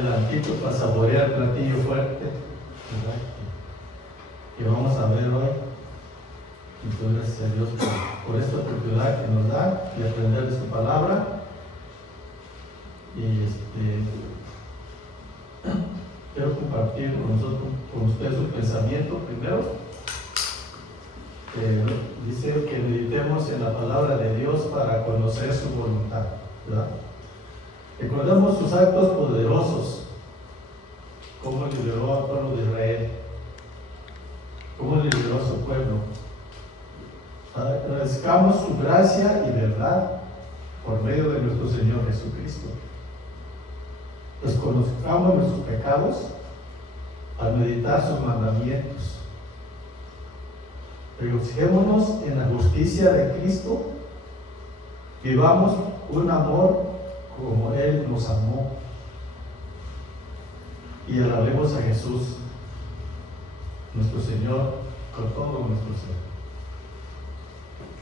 adelantito para saborear el platillo fuerte, ¿verdad? Que vamos a ver hoy. Entonces, gracias a Dios por esta oportunidad que nos da de aprender de su palabra. Y quiero compartir con ustedes un pensamiento primero. Dice que meditemos en la palabra de Dios para conocer su voluntad, ¿verdad? Recordemos sus actos poderosos, cómo liberó al pueblo de Israel, cómo liberó a su pueblo. Agradezcamos su gracia y verdad por medio de nuestro Señor Jesucristo. Desconozcamos nuestros pecados al meditar sus mandamientos. Regocijémonos en la justicia de Cristo. Vivamos un amor como Él nos amó. Y alabemos a Jesús, nuestro Señor, con todo nuestro ser.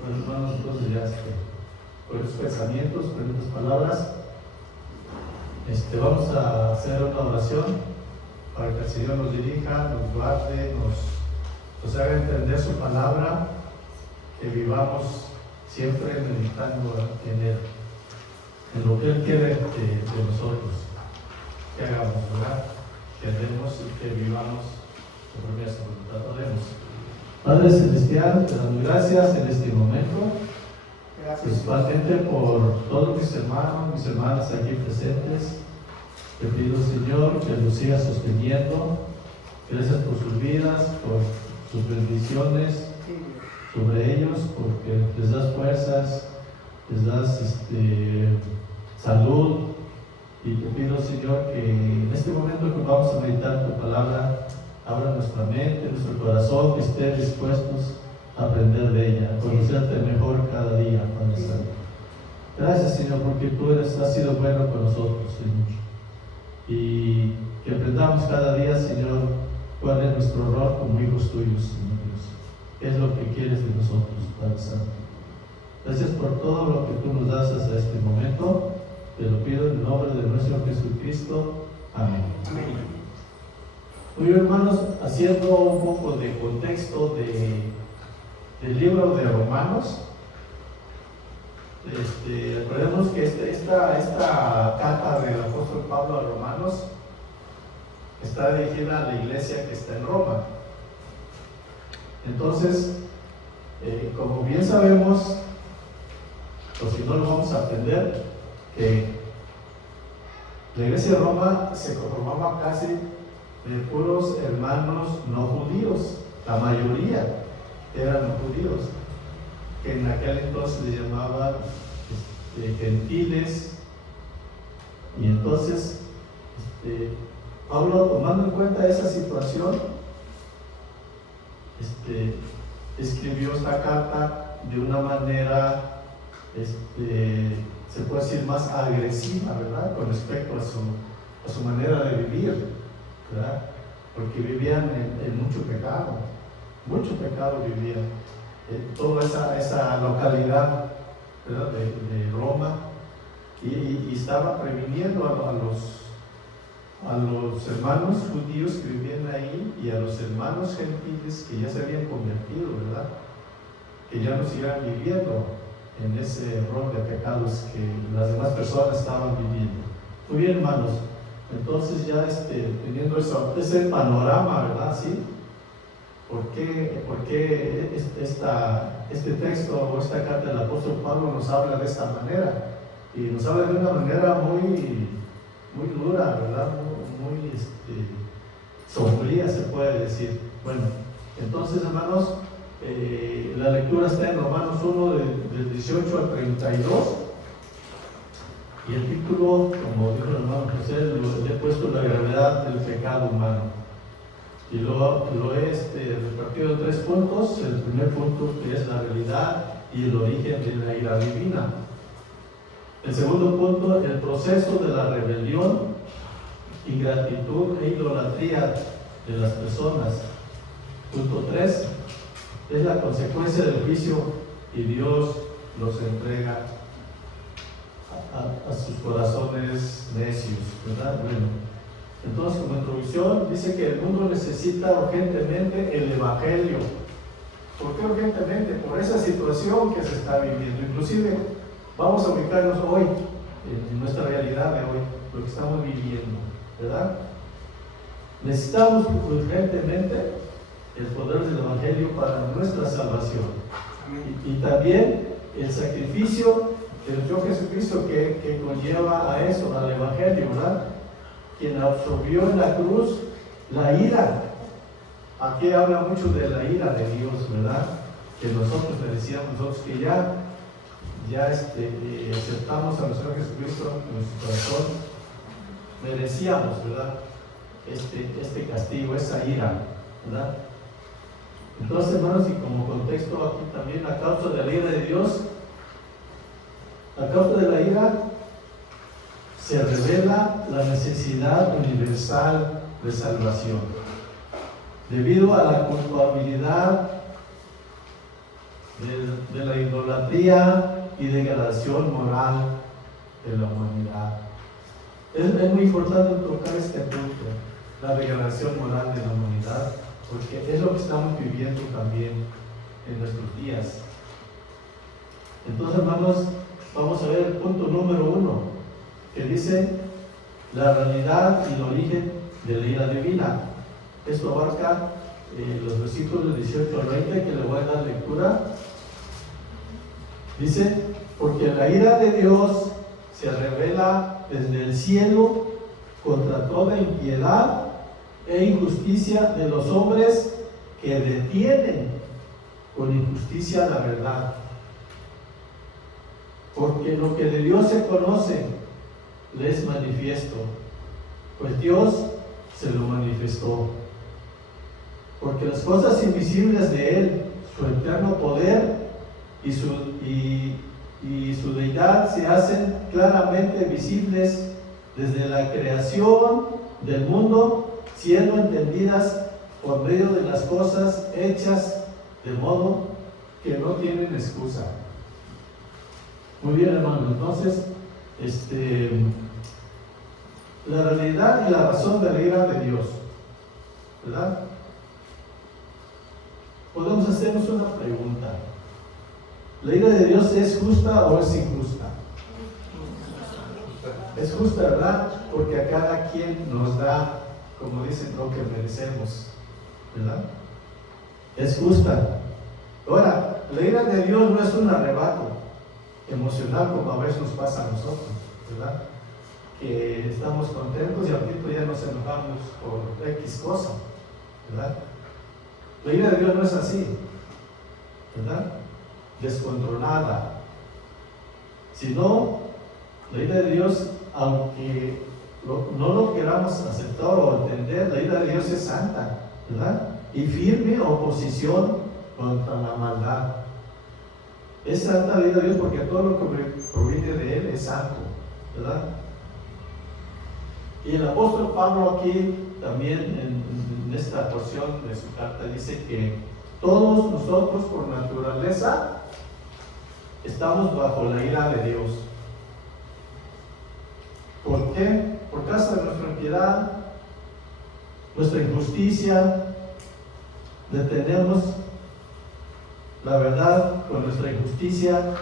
Bueno, hermanos, entonces ya por estos pensamientos, por estas palabras, vamos a hacer una oración para que el Señor nos dirija, nos guarde, nos haga entender su palabra, que vivamos siempre meditando en Él, en lo que Él quiere de nosotros, que hagamos, ¿verdad? Que andemos y que vivamos conforme a su voluntad. Oremos. Padre Celestial, te damos gracias en este momento, principalmente por todos mis hermanos, mis hermanas aquí presentes. Te pido, Señor, que los sigas sosteniendo. Gracias por sus vidas, por sus bendiciones sobre ellos, porque les das fuerzas, les das salud. Y te pido, Señor, que en este momento que vamos a meditar tu palabra, abra nuestra mente, nuestro corazón, que estén dispuestos a aprender de ella, a conocerte mejor cada día, Padre Santo. Gracias, Señor, porque tú has sido bueno con nosotros, Señor. Y que aprendamos cada día, Señor, cuál es nuestro rol como hijos tuyos, Señor Dios. ¿Qué es lo que quieres de nosotros, Padre Santo? Gracias por todo lo que tú nos das hasta este momento. Te lo pido en el nombre de nuestro Jesucristo. Amén. Amén. Muy bien, hermanos, haciendo un poco de contexto del libro de Romanos. Recordemos que esta carta del apóstol Pablo a Romanos está dirigida a la iglesia que está en Roma. Entonces, como bien sabemos, o si no lo vamos a aprender, que la iglesia de Roma se conformaba casi de puros hermanos no judíos. La mayoría eran no judíos, que en aquel entonces le llamaban gentiles. Y entonces Pablo, tomando en cuenta esa situación, escribió esta carta de una manera se puede decir más agresiva, ¿verdad? Con respecto a su manera de vivir, ¿verdad? Porque vivían en mucho pecado vivían. Toda esa localidad, ¿verdad? de Roma, y estaba previniendo a los hermanos judíos que vivían ahí y a los hermanos gentiles que ya se habían convertido, ¿verdad? Que ya no sigan viviendo en ese rol de pecados que las demás personas estaban viviendo. Muy bien, hermanos, entonces ya teniendo ese panorama, ¿verdad? ¿Sí? ¿Por qué este texto o esta carta del apóstol Pablo nos habla de esta manera? Y nos habla de una manera muy dura, ¿verdad? Muy sombría, se puede decir. Bueno, entonces, hermanos, la lectura está en Romanos 1 del 18 al 32, y el título, como dijo el hermano José, le he puesto la gravedad del pecado humano, y lo he repartido en 3 puntos. El primer punto, que es la realidad y el origen de la ira divina. El segundo punto, el proceso de la rebelión, ingratitud e idolatría de las personas. Punto 3, es la consecuencia del juicio y Dios los entrega a sus corazones necios, ¿verdad? Bueno, Entonces, como introducción, dice que el mundo necesita urgentemente el Evangelio. ¿Por qué urgentemente? Por esa situación que se está viviendo. Inclusive, vamos a ubicarnos hoy, en nuestra realidad de hoy, lo que estamos viviendo, ¿verdad? Necesitamos urgentemente el poder del Evangelio para nuestra salvación. Y también el sacrificio de nuestro Jesucristo que conlleva a eso, al Evangelio, ¿verdad? Quien absorbió en la cruz la ira. Aquí habla mucho de la ira de Dios, ¿verdad? Que nosotros merecíamos, nosotros que ya aceptamos a nuestro Jesucristo en nuestro corazón, merecíamos, ¿verdad? Este castigo, esa ira, ¿verdad? Entonces, hermanos, y como contexto aquí también, a causa de la ira de Dios, a causa de la ira, se revela la necesidad universal de salvación, debido a la culpabilidad de la idolatría y degradación moral de la humanidad. Es muy importante tocar este punto, la degradación moral de la humanidad, porque es lo que estamos viviendo también en nuestros días. Entonces, hermanos, vamos a ver el punto número 1, que dice la realidad y el origen de la ira divina. Esto abarca los versículos 18 al 20, que le voy a dar lectura. Dice, porque la ira de Dios se revela desde el cielo contra toda impiedad e injusticia de los hombres que detienen con injusticia la verdad. Porque lo que de Dios se conoce le es manifiesto, pues Dios se lo manifestó. Porque las cosas invisibles de Él, su eterno poder y su deidad se hacen claramente visibles desde la creación del mundo, siendo entendidas por medio de las cosas hechas de modo que no tienen excusa. Muy bien, hermanos, entonces, la realidad y la razón de la ira de Dios, ¿verdad? Podemos hacernos una pregunta. ¿La ira de Dios es justa o es injusta? Es justa, ¿verdad? Porque a cada quien nos da, como dicen, lo que merecemos, ¿verdad? Es justa. Ahora, la ira de Dios no es un arrebato emocional como a veces nos pasa a nosotros, ¿verdad? Que estamos contentos y al ratito ya nos enojamos por X cosa, ¿verdad? La ira de Dios no es así, ¿verdad? Descontrolada, sino la ira de Dios, aunque no lo queramos aceptar o entender, la ira de Dios es santa, ¿verdad? Y firme oposición contra la maldad. Es santa la ira de Dios porque todo lo que proviene de Él es santo, ¿verdad? Y el apóstol Pablo aquí también en esta porción de su carta dice que todos nosotros por naturaleza estamos bajo la ira de Dios. ¿Por qué? Por causa de nuestra impiedad, nuestra injusticia, detenemos la verdad con nuestra injusticia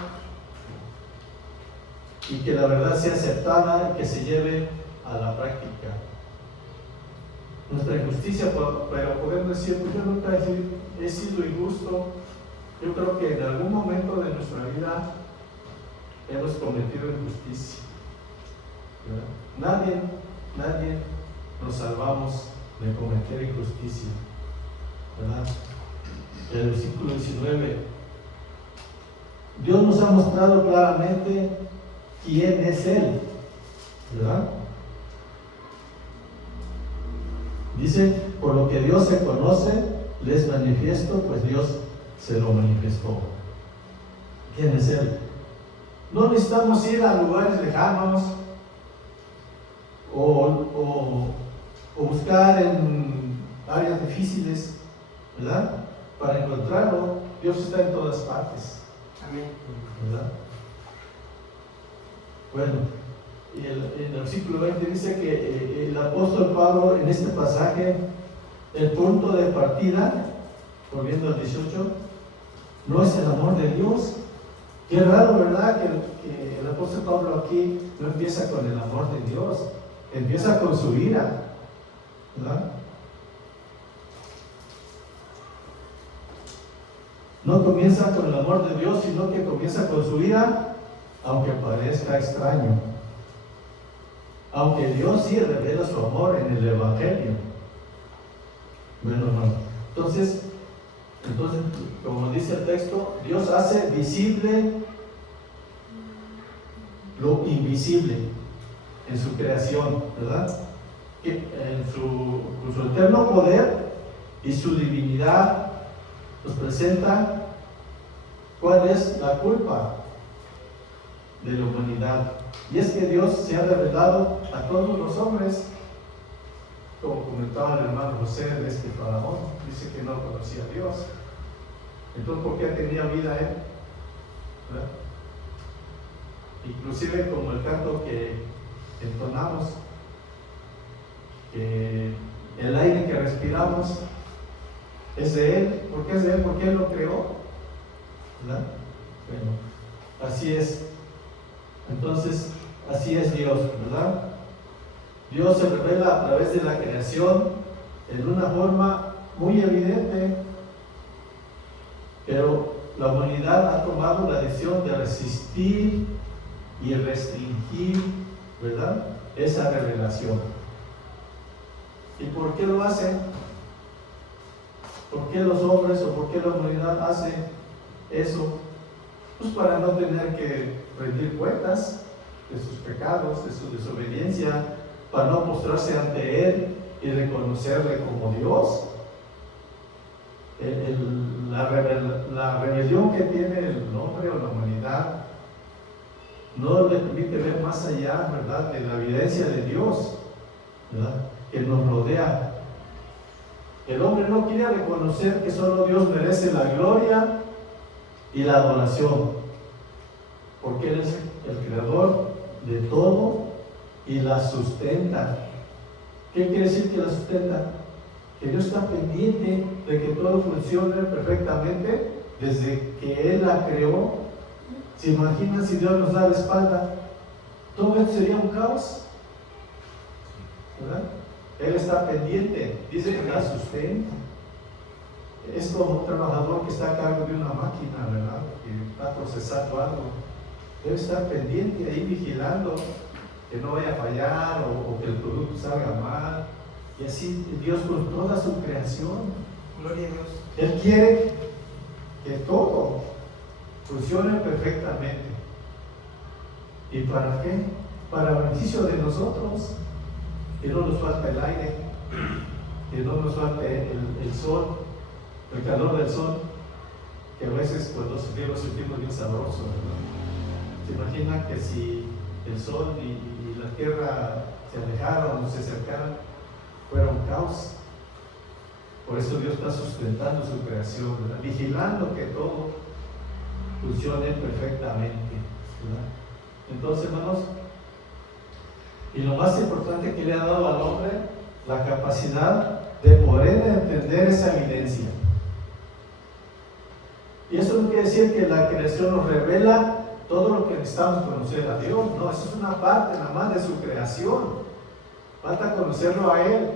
y que la verdad sea aceptada y que se lleve a la práctica. Nuestra injusticia, pero podemos decir, pues yo nunca he sido injusto. Yo creo que en algún momento de nuestra vida hemos cometido injusticia, ¿verdad? Nadie nos salvamos de cometer injusticia, ¿verdad? El versículo 19, Dios nos ha mostrado claramente quién es Él, ¿verdad? Dice, por lo que Dios se conoce, le es manifiesto, pues Dios se lo manifestó. ¿Quién es Él? No necesitamos ir a lugares lejanos o buscar en áreas difíciles, ¿verdad? Para encontrarlo. Dios está en todas partes. Amén. ¿Verdad? Bueno, y en el versículo 20 dice que la apóstol Pablo en este pasaje, el punto de partida, volviendo al 18, no es el amor de Dios. Qué raro, ¿verdad? Que el apóstol Pablo aquí no empieza con el amor de Dios, empieza con su ira, ¿verdad? No comienza con el amor de Dios, sino que comienza con su ira, aunque parezca extraño. Aunque Dios sí revela su amor en el Evangelio. Bueno, no. Entonces, como dice el texto, Dios hace visible lo invisible en su creación, ¿verdad? Que en su eterno poder y su divinidad nos presenta cuál es la culpa de la humanidad. Y es que Dios se ha revelado a todos los hombres, como comentaba el hermano José, de este Faraón, dice que no conocía a Dios. Entonces, ¿por qué tenía vida él? ¿Verdad? Inclusive como el canto que entonamos, que el aire que respiramos es de Él. ¿Por qué es de Él? Porque Él lo creó, ¿verdad? Bueno, así es. Entonces, así es Dios, ¿verdad? Dios se revela a través de la creación en una forma muy evidente, pero la humanidad ha tomado la decisión de resistir y restringir, ¿verdad?, esa revelación. ¿Y por qué lo hacen? ¿Por qué los hombres o por qué la humanidad hace eso? Pues para no tener que rendir cuentas de sus pecados, de su desobediencia, para no mostrarse ante Él y reconocerle como Dios. La rebelión que tiene el hombre o la humanidad no le permite ver más allá, ¿verdad?, de la evidencia de Dios, ¿verdad?, que nos rodea. El hombre no quiere reconocer que solo Dios merece la gloria y la adoración, porque Él es el creador de todo y la sustenta. ¿Qué quiere decir que la sustenta? Que Dios está pendiente de que todo funcione perfectamente desde que Él la creó. ¿Se imaginan si Dios nos da la espalda? Todo esto sería un caos, ¿verdad? Él está pendiente, dice que la sustenta. Es como un trabajador que está a cargo de una máquina, ¿verdad?, que está procesando algo. Debe estar pendiente ahí vigilando que no vaya a fallar o que el producto salga mal. Y así Dios con toda su creación. Gloria a Dios. Él quiere que todo funcione perfectamente. ¿Y para qué? Para beneficio de nosotros. Que no nos falte el aire, que no nos falte el sol, el calor del sol, que a veces cuando sentimos bien sabroso, ¿verdad? ¿Se imagina que si el sol y la tierra se alejaron o se acercaran, fuera un caos? Por eso Dios está sustentando su creación, ¿verdad?, vigilando que todo funcione perfectamente, ¿verdad? Entonces, hermanos, y lo más importante que le ha dado al hombre, la capacidad de poder entender esa evidencia. Y eso no quiere decir que la creación nos revela todo lo que necesitamos conocer a Dios. No, eso es una parte nada más de su creación. Falta conocerlo a Él,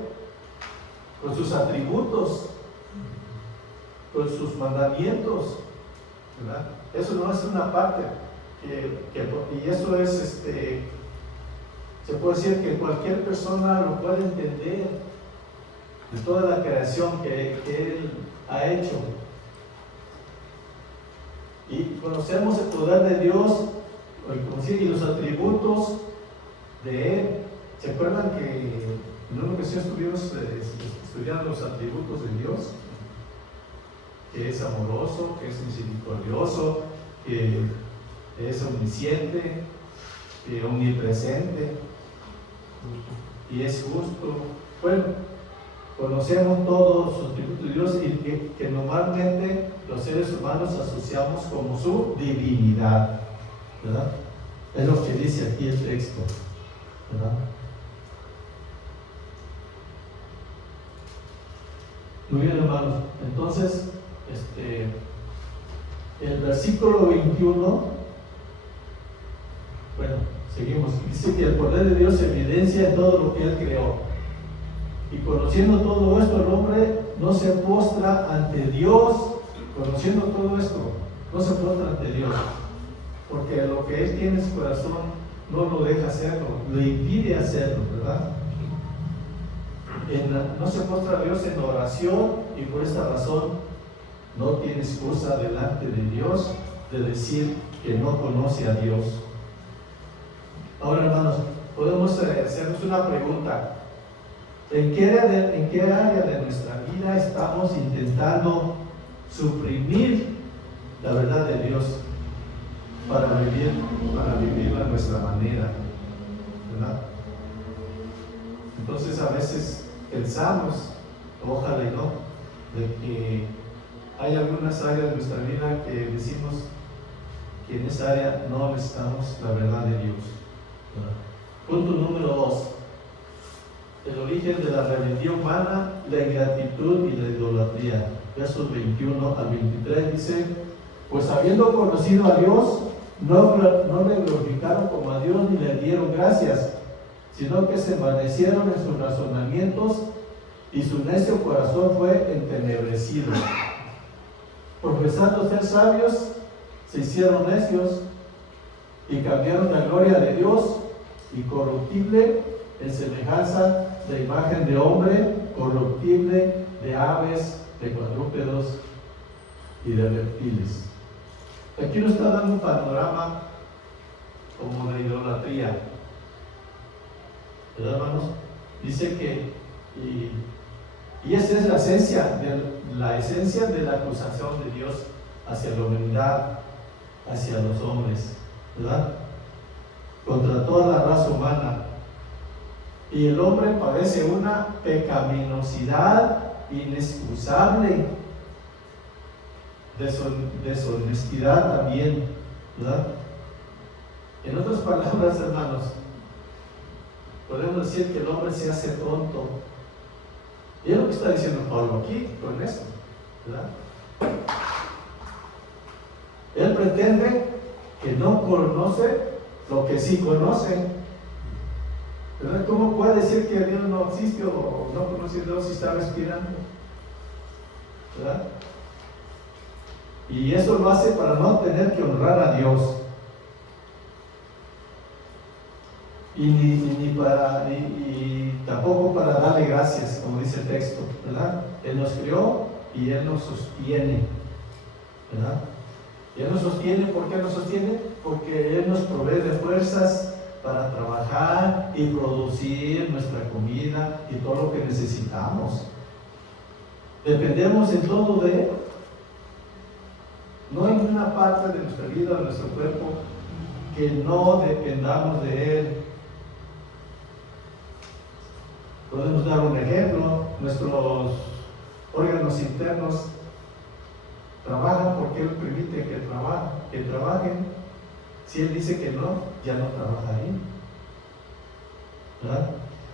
con sus atributos, con sus mandamientos, ¿verdad? Eso no es una parte, y eso es, se puede decir que cualquier persona lo puede entender, de toda la creación que Él ha hecho. Y conocemos el poder de Dios y los atributos de Él. ¿Se acuerdan que en una ocasión estuvimos estudiando los atributos de Dios? Que es amoroso, que es misericordioso, que es omnisciente, que omnipresente y es justo. Bueno, conocemos todos los atributos de Dios y que normalmente los seres humanos asociamos como su divinidad, ¿verdad? Es lo que dice aquí el texto, ¿verdad? Muy bien, hermanos. Entonces, el versículo 21, bueno, seguimos. Dice que el poder de Dios se evidencia en todo lo que Él creó. Y conociendo todo esto, el hombre no se postra ante Dios. Conociendo todo esto, no se postra ante Dios. Porque lo que Él tiene en su corazón no lo deja hacerlo, le impide hacerlo, ¿verdad? No se postra a Dios en oración, y por esta razón no tiene excusa delante de Dios de decir que no conoce a Dios. Ahora, hermanos, podemos hacernos una pregunta. ¿En qué área de nuestra vida estamos intentando suprimir la verdad de Dios para vivirla a nuestra manera, ¿verdad? Entonces a veces pensamos, ojalá y no, de que hay algunas áreas de nuestra vida que decimos que en esa área no necesitamos la verdad de Dios, ¿verdad? Punto número 2. El origen de la rebeldía humana, la ingratitud y la idolatría. Versos 21 al 23 dice: pues habiendo conocido a Dios, no le glorificaron como a Dios ni le dieron gracias, sino que se envanecieron en sus razonamientos y su necio corazón fue entenebrecido. Profesando ser sabios, se hicieron necios y cambiaron la gloria de Dios incorruptible en semejanza de imagen de hombre, corruptible, de aves, de cuadrúpedos y de reptiles. Aquí nos está dando un panorama como de idolatría, ¿verdad, hermanos? Dice que, y esa es la esencia de la acusación de Dios hacia la humanidad, hacia los hombres, ¿verdad? Contra toda la raza humana. Y el hombre padece una pecaminosidad inexcusable, deshonestidad también, ¿verdad? En otras palabras, hermanos, podemos decir que el hombre se hace tonto. Y es lo que está diciendo Pablo aquí con esto, ¿verdad? Él pretende que no conoce lo que sí conoce, ¿verdad? ¿Cómo puede decir que Dios no existe o no conoce a Dios si está respirando? ¿Verdad? Y eso lo hace para no tener que honrar a Dios. Y tampoco para darle gracias, como dice el texto, ¿verdad? Él nos creó y Él nos sostiene, ¿verdad? Y Él nos sostiene, ¿por qué nos sostiene? Porque Él nos provee de fuerzas para trabajar y producir nuestra comida y todo lo que necesitamos. Dependemos en todo de Él. No hay una parte de nuestra vida, de nuestro cuerpo, que no dependamos de Él. Podemos dar un ejemplo. Nuestros órganos internos trabajan porque Él permite que trabajen. Si Él dice que no, ya no trabaja ahí, ¿verdad?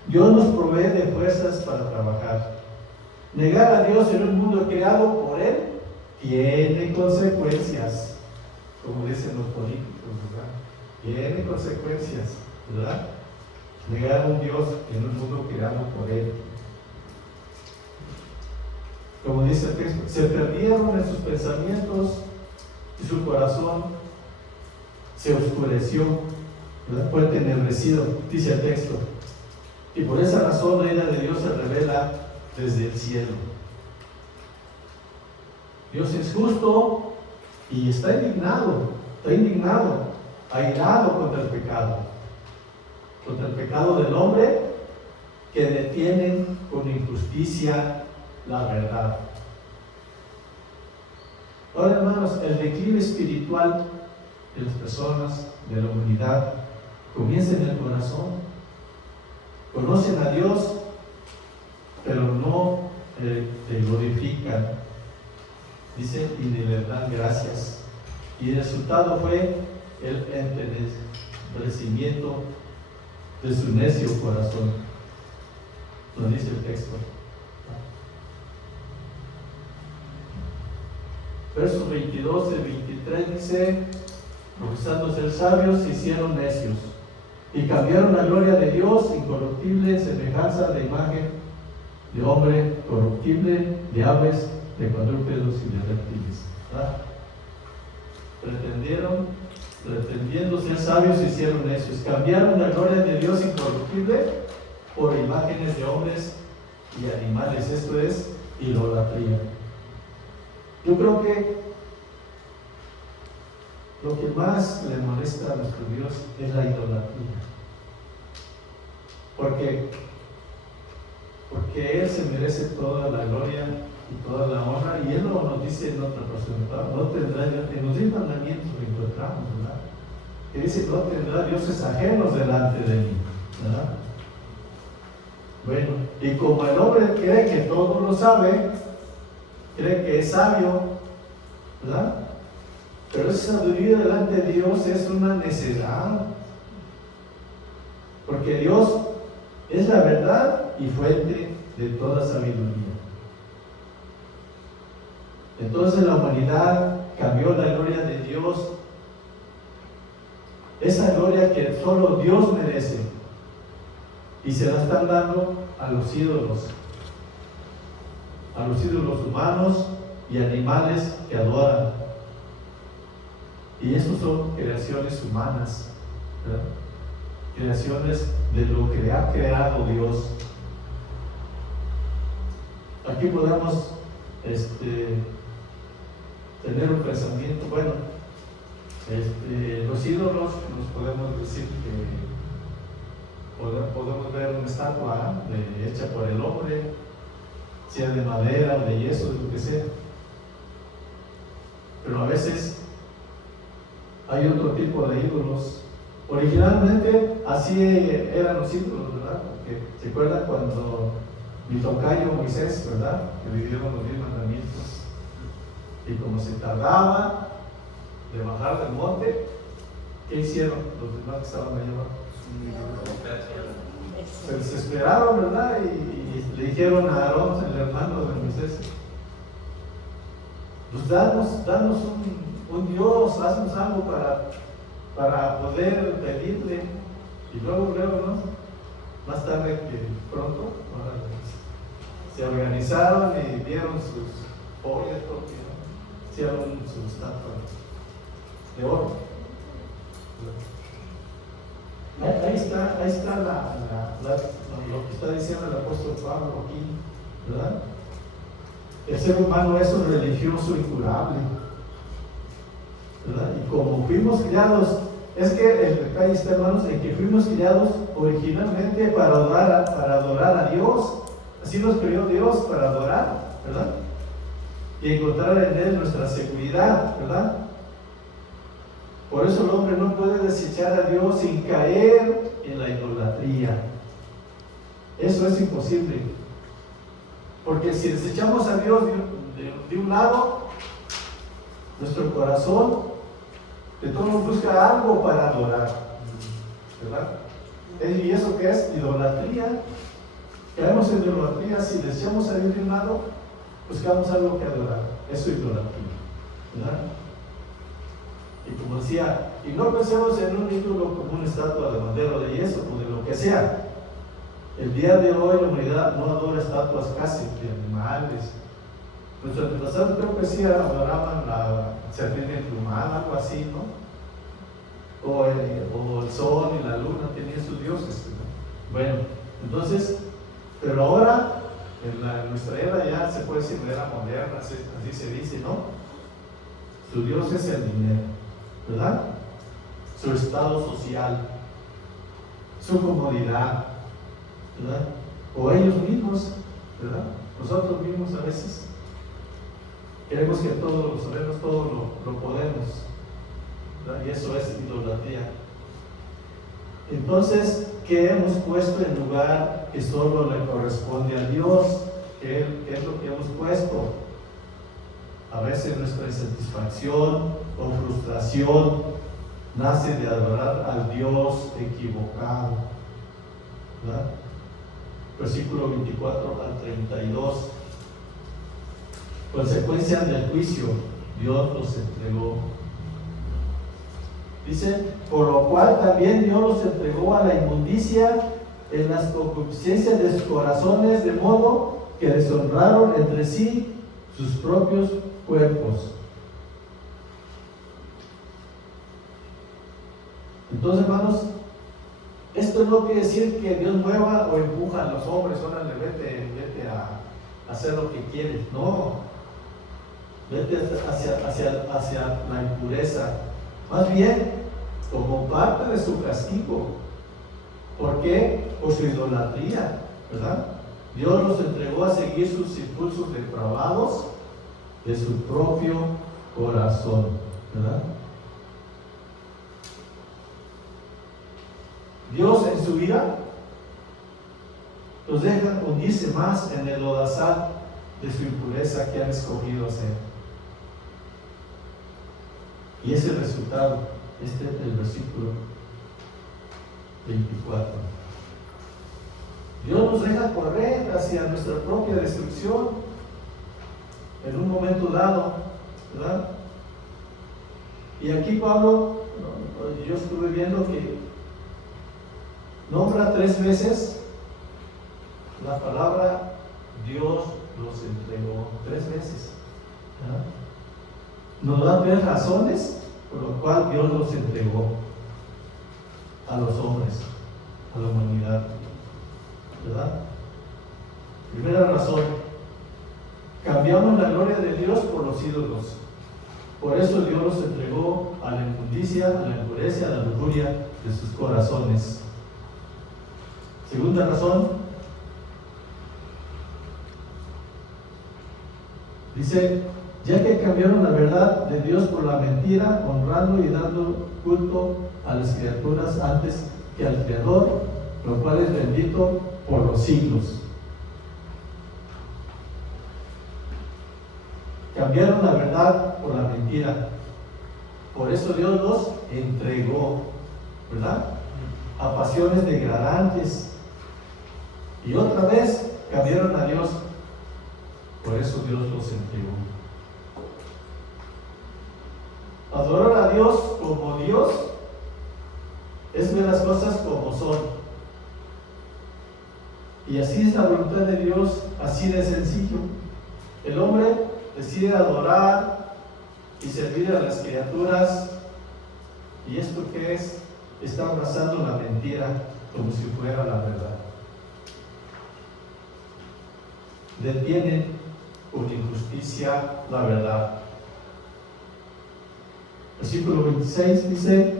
Dios nos provee de fuerzas para trabajar. Negar a Dios en un mundo creado por Él tiene consecuencias, como dicen los políticos, ¿verdad? Tiene consecuencias, ¿verdad? Negar a un Dios en un mundo creado por Él. Como dice el texto, se perdieron en sus pensamientos y su corazón se oscureció, ¿verdad? Fue entenebrecido, dice el texto. Y por esa razón la ira de Dios se revela desde el cielo. Dios es justo y está indignado, airado contra el pecado del hombre que detienen con injusticia la verdad. Ahora, hermanos, el declive espiritual de las personas, de la humanidad, comienza en el corazón. Conocen a Dios, pero no le glorifican, dice, y ni le dan gracias. Y el resultado fue el entenecimiento de su necio corazón. Lo dice el texto. Versos 22 y 23 dice: profesando ser sabios, se hicieron necios, y cambiaron la gloria de Dios incorruptible en semejanza de imagen de hombre corruptible, de aves, de cuadrúpedos y de reptiles. ¿Verdad? Pretendiendo ser sabios, se hicieron necios, cambiaron la gloria de Dios incorruptible por imágenes de hombres y animales. Esto es idolatría. Yo creo que lo que más le molesta a nuestro Dios es la idolatría, porque Él se merece toda la gloria y toda la honra, y Él nos dice en otra porción: no tendrá, en los 10 mandamientos lo encontramos, ¿verdad? Que dice: no tendrá dioses ajenos delante de mí, ¿verdad? Bueno, y como el hombre cree que todo lo sabe, cree que es sabio, ¿verdad? Pero esa sabiduría delante de Dios es una necedad, porque Dios es la verdad y fuente de toda sabiduría. Entonces la humanidad cambió la gloria de Dios, esa gloria que solo Dios merece, y se la están dando a los ídolos humanos y animales que adoran. Y estos son creaciones humanas, ¿verdad? Creaciones de lo que ha creado Dios. Aquí podemos tener un pensamiento, bueno, los ídolos nos podemos decir que podemos ver una estatua hecha por el hombre, sea de madera o de yeso, de lo que sea, pero a veces hay otro tipo de ídolos. Originalmente así eran los ídolos, ¿verdad? Porque se acuerdan cuando mi tocayo Moisés, ¿verdad?, que le dieron los 10 mandamientos, y como se tardaba de bajar del monte, ¿qué hicieron los demás que estaban allá abajo? Se desesperaron, ¿verdad? Y le dijeron a Aarón, el hermano de Moisés: pues danos un Dios, haznos algo para poder pedirle. Y luego, ¿no? Más tarde que pronto, se organizaron y dieron sus joyas, porque hicieron sus estatuas de oro. Ahí está lo que está diciendo el apóstol Pablo aquí, ¿verdad? El ser humano es un religioso incurable, ¿verdad? Y como fuimos criados, es que el detalle está, hermanos, en que fuimos criados originalmente para adorar a Dios. Así nos creó Dios, para adorar, ¿verdad? Y encontrar en Él nuestra seguridad, ¿verdad? Por eso el hombre no puede desechar a Dios sin caer en la idolatría. Eso es imposible. Porque si desechamos a Dios de un lado, nuestro corazón de todo busca algo para adorar, ¿verdad? ¿Y eso qué es? Idolatría. Caemos en idolatría. Si desechamos a Dios de un lado, buscamos algo que adorar. Eso es idolatría, ¿verdad? Y como decía, y no pensemos en un ídolo como una estatua de madera o de yeso o de lo que sea. El día de hoy la humanidad no adora estatuas casi de animales. Nuestros antepasados creo que sí adoraban la serpiente emplumada, algo así, ¿no? O el sol y la luna tenían sus dioses, ¿no? Bueno, entonces, pero ahora en nuestra era ya se puede decir era moderna, así se dice, ¿no? Su Dios es el dinero, ¿verdad? Su estado social, su comodidad, ¿verdad? O ellos mismos, ¿verdad? Nosotros mismos a veces queremos que todo lo sabemos, todo lo podemos, ¿verdad? Y eso es idolatría. Entonces, ¿qué hemos puesto en lugar que solo le corresponde a Dios? ¿Qué es lo que hemos puesto? A veces nuestra insatisfacción o frustración nace de adorar al Dios equivocado, ¿verdad? Versículo 24 al 32. Consecuencias del juicio. Dios los entregó. Dice, por lo cual también Dios los entregó a la inmundicia en las concupiscencias de sus corazones, de modo que deshonraron entre sí sus propios cuerpos. Entonces, hermanos, esto no quiere decir que Dios mueva o empuja a los hombres, órale, vete a hacer lo que quieres. No, vete hacia la impureza. Más bien, como parte de su castigo. ¿Por qué? Por su idolatría, ¿verdad? Dios los entregó a seguir sus impulsos depravados de su propio corazón, ¿verdad? Dios en su ira los deja hundirse más en el lodazal de su impureza que han escogido hacer. Y ese resultado, este es el versículo 24. Dios nos deja correr hacia nuestra propia destrucción en un momento dado, ¿verdad? Y aquí Pablo, yo estuve viendo que nombra 3 veces la palabra Dios los entregó 3 veces, ¿verdad? Nos da 3 razones por lo cual Dios los entregó a los hombres, a la humanidad, ¿verdad? Primera razón, cambiamos la gloria de Dios por los ídolos. Por eso Dios los entregó a la inmundicia, a la impureza, a la lujuria de sus corazones. Segunda razón, dice, ya que cambiaron la verdad de Dios por la mentira, honrando y dando culto a las criaturas antes que al Creador, lo cual es bendito por los siglos. Cambiaron la verdad por la mentira. Por eso Dios los entregó, ¿verdad?, a pasiones degradantes. Y otra vez cambiaron a Dios. Por eso Dios los entregó. Adorar a Dios como Dios es ver las cosas como son. Y así es la voluntad de Dios, así de sencillo. El hombre decide adorar y servir a las criaturas. ¿Y esto qué es? Está abrazando la mentira como si fuera la verdad. Detienen con injusticia la verdad. Versículo 26 dice,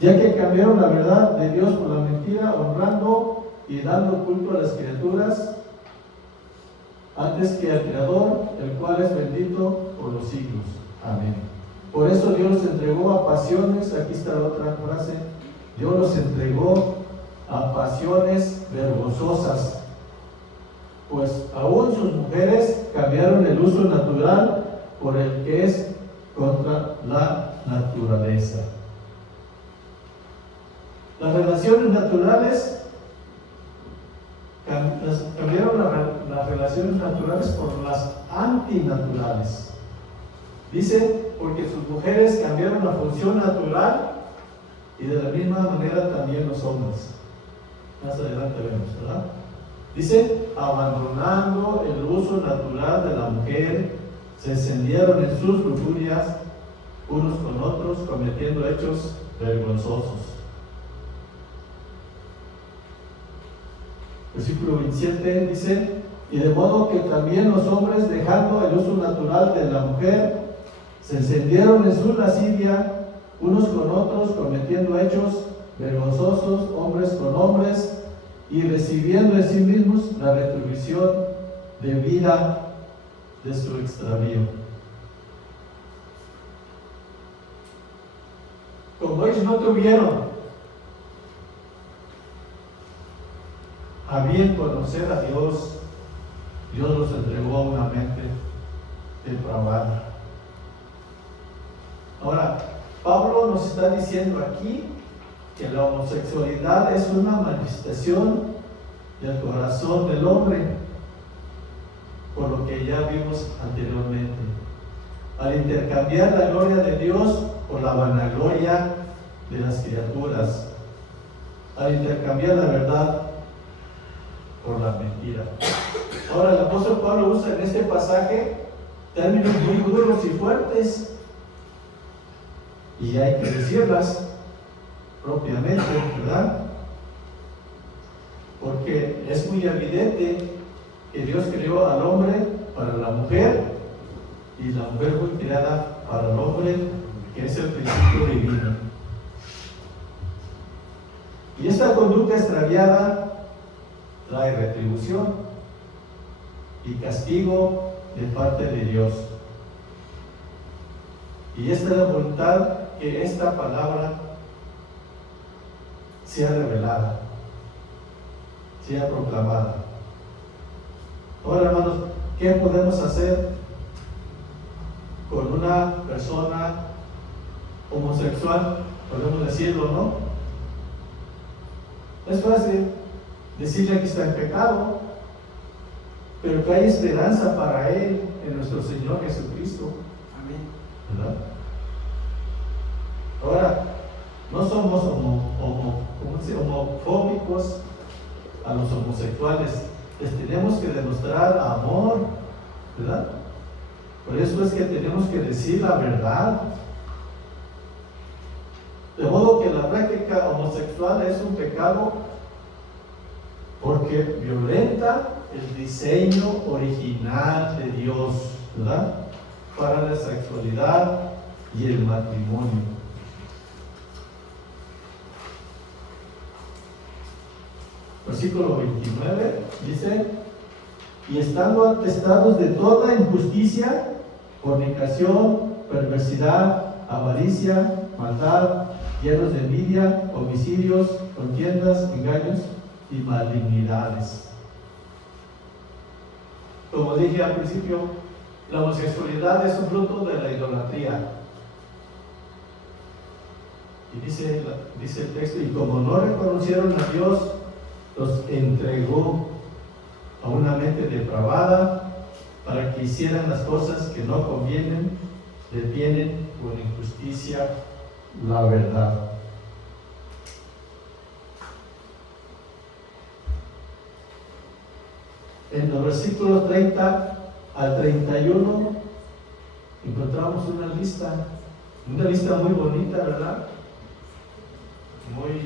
ya que cambiaron la verdad de Dios por la mentira, honrando y dando culto a las criaturas antes que al Creador, el cual es bendito por los siglos. Amén. Por eso Dios los entregó a pasiones, aquí está la otra frase, Dios los entregó a pasiones vergonzosas, pues aún sus mujeres cambiaron el uso natural por el que es contra la naturaleza. Las relaciones naturales cambiaron las relaciones naturales por las antinaturales. Dice, porque sus mujeres cambiaron la función natural y de la misma manera también los hombres. Más adelante vemos, ¿verdad? Dice, abandonando el uso natural de la mujer, se encendieron en sus lujurias unos con otros, cometiendo hechos vergonzosos. Versículo 27 dice, y de modo que también los hombres, dejando el uso natural de la mujer, se encendieron en su lascivia unos con otros, cometiendo hechos vergonzosos, hombres con hombres, y recibiendo en sí mismos la retribución debida de su extravío. Como ellos no tuvieron a bien conocer a Dios, Dios los entregó a una mente depravada. Ahora, Pablo nos está diciendo aquí que la homosexualidad es una manifestación del corazón del hombre, por lo que ya vimos anteriormente. al intercambiar la gloria de Dios por la vanagloria de las criaturas, al intercambiar la verdad por la mentira. Ahora, el apóstol Pablo usa en este pasaje términos muy duros y fuertes, y hay que decirlas propiamente, ¿verdad? Porque es muy evidente que Dios creó al hombre para la mujer, y la mujer fue creada para el hombre, que es el principio divino. Y esta conducta extraviada trae retribución y castigo de parte de Dios. Y esta es la voluntad, que esta palabra sea revelada, sea proclamada. Ahora, hermanos, ¿qué podemos hacer con una persona homosexual? Podemos decirlo, ¿no? Es fácil decirle que está en pecado, pero que hay esperanza para él en nuestro Señor Jesucristo. Amén. ¿Verdad? Ahora, no somos homofóbicos a los homosexuales. Les tenemos que demostrar amor, ¿verdad? Por eso es que tenemos que decir la verdad. De modo que la práctica homosexual es un pecado porque violenta el diseño original de Dios, ¿verdad? Para la sexualidad y el matrimonio. Versículo 29 dice: y estando atestados de toda injusticia, fornicación, perversidad, avaricia, maldad, llenos de envidia, homicidios, contiendas, engaños y malignidades. Como dije al principio, la homosexualidad es un fruto de la idolatría. Y dice el texto: y como no reconocieron a Dios, los entregó a una mente depravada para que hicieran las cosas que no convienen, detienen con injusticia la verdad. En los versículos 30 al 31 encontramos una lista muy bonita, ¿verdad? Muy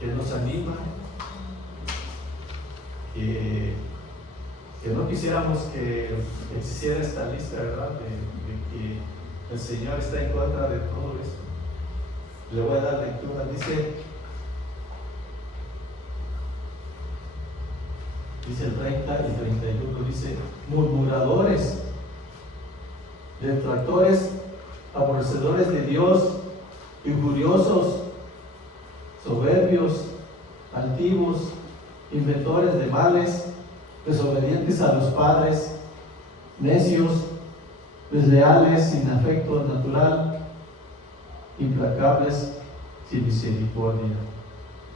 que nos anima, que no quisiéramos que existiera esta lista, ¿verdad? De que el Señor está en contra de todo esto. Le voy a dar lectura. Dice el 30 y 31, dice: murmuradores, detractores, aborrecedores de Dios, injuriosos, soberbios, altivos, inventores de males, desobedientes a los padres, necios, desleales, sin afecto natural, implacables, sin misericordia.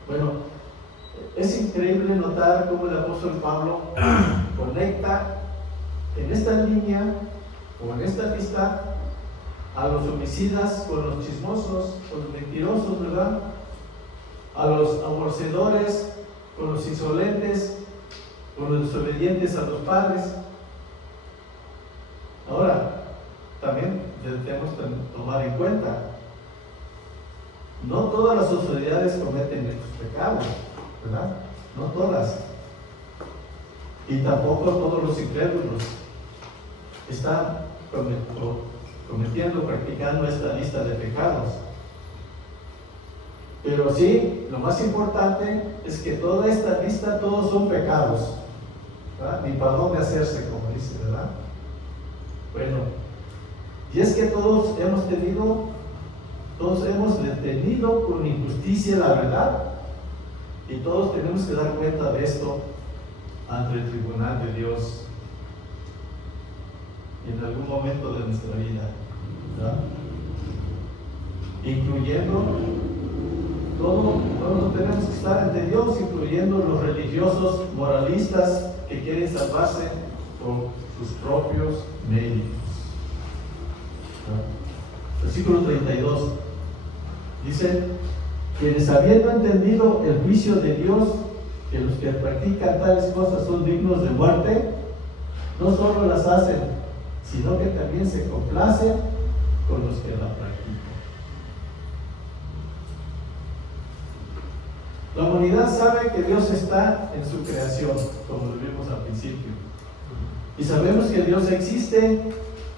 Bueno, es increíble notar cómo el apóstol Pablo conecta en esta línea o en esta lista a los homicidas con los chismosos, con los mentirosos, ¿verdad? A los aborrecedores con los insolentes, con los desobedientes a los padres. Ahora, también debemos tomar en cuenta, no todas las sociedades cometen estos pecados, ¿verdad? No todas. Y tampoco todos los incrédulos están practicando esta lista de pecados. Pero sí, lo más importante es que toda esta lista, todos son pecados, ¿verdad? Ni para dónde hacerse, como dice, ¿verdad? Bueno, y es que todos hemos detenido con injusticia la verdad, y todos tenemos que dar cuenta de esto ante el tribunal de Dios en algún momento de nuestra vida, ¿verdad? Incluyendo todos tenemos que estar ante Dios, incluyendo los religiosos moralistas que quieren salvarse sus propios méritos. Versículo 32 dice: quienes habiendo entendido el juicio de Dios, que los que practican tales cosas son dignos de muerte, no solo las hacen, sino que también se complacen con los que la practican. La humanidad sabe que Dios está en su creación, como lo vimos al principio. Y sabemos que Dios existe,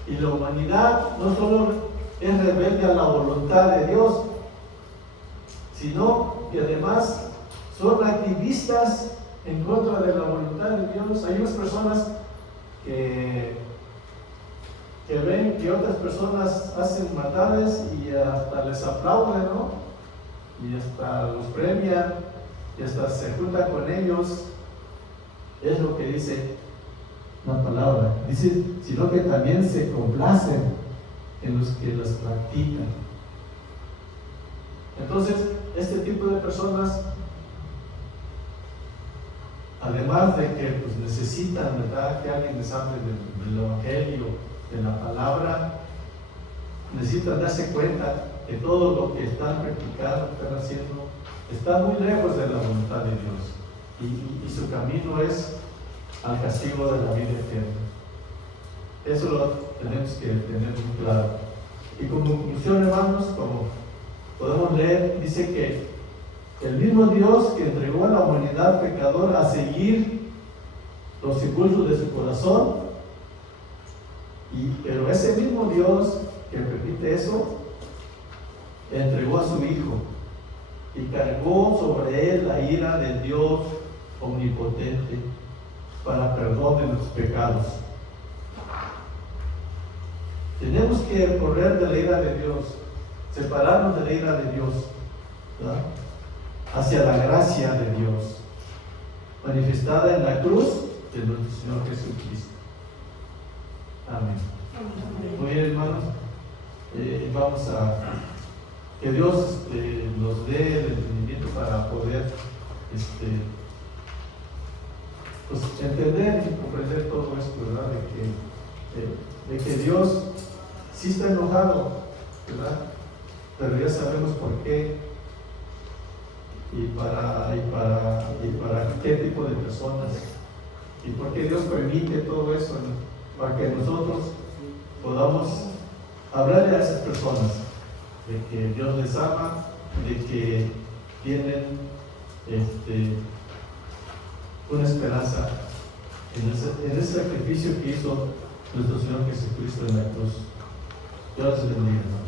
y la humanidad no solo es rebelde a la voluntad de Dios, sino que además son activistas en contra de la voluntad de Dios. Hay unas personas que ven que otras personas hacen maldades y hasta les aplauden, ¿no? Y hasta los premian y hasta se juntan con ellos. Es lo que dice la palabra. Dice, sino que también se complacen en los que las practican. Entonces, este tipo de personas, además de que pues, necesitan, ¿verdad?, que alguien les hable del evangelio, de la palabra, necesitan darse cuenta que todo lo que están practicando, están haciendo, está muy lejos de la voluntad de Dios, y su camino es al castigo de la vida eterna. Eso lo tenemos que tener muy claro. Y como conclusión, hermanos, como podemos leer, dice que el mismo Dios que entregó a la humanidad pecadora a seguir los impulsos de su corazón, pero ese mismo Dios que permite eso, entregó a su Hijo y cargó sobre él la ira del Dios omnipotente para perdón de nuestros pecados. Tenemos que correr de la ira de Dios, separarnos de la ira de Dios, ¿verdad?, hacia la gracia de Dios manifestada en la cruz de nuestro Señor Jesucristo. Amén. Muy bien, hermanos, vamos a que Dios nos dé el entendimiento para poder pues, entender y comprender todo esto, ¿verdad? De que Dios sí está enojado, ¿verdad? Pero ya sabemos por qué y para qué tipo de personas, y por qué Dios permite todo eso, ¿no?, para que nosotros podamos hablarle a esas personas de que Dios les ama, de que tienen una esperanza en ese sacrificio que hizo nuestro Señor Jesucristo en la cruz. Dios les bendiga, hermanos.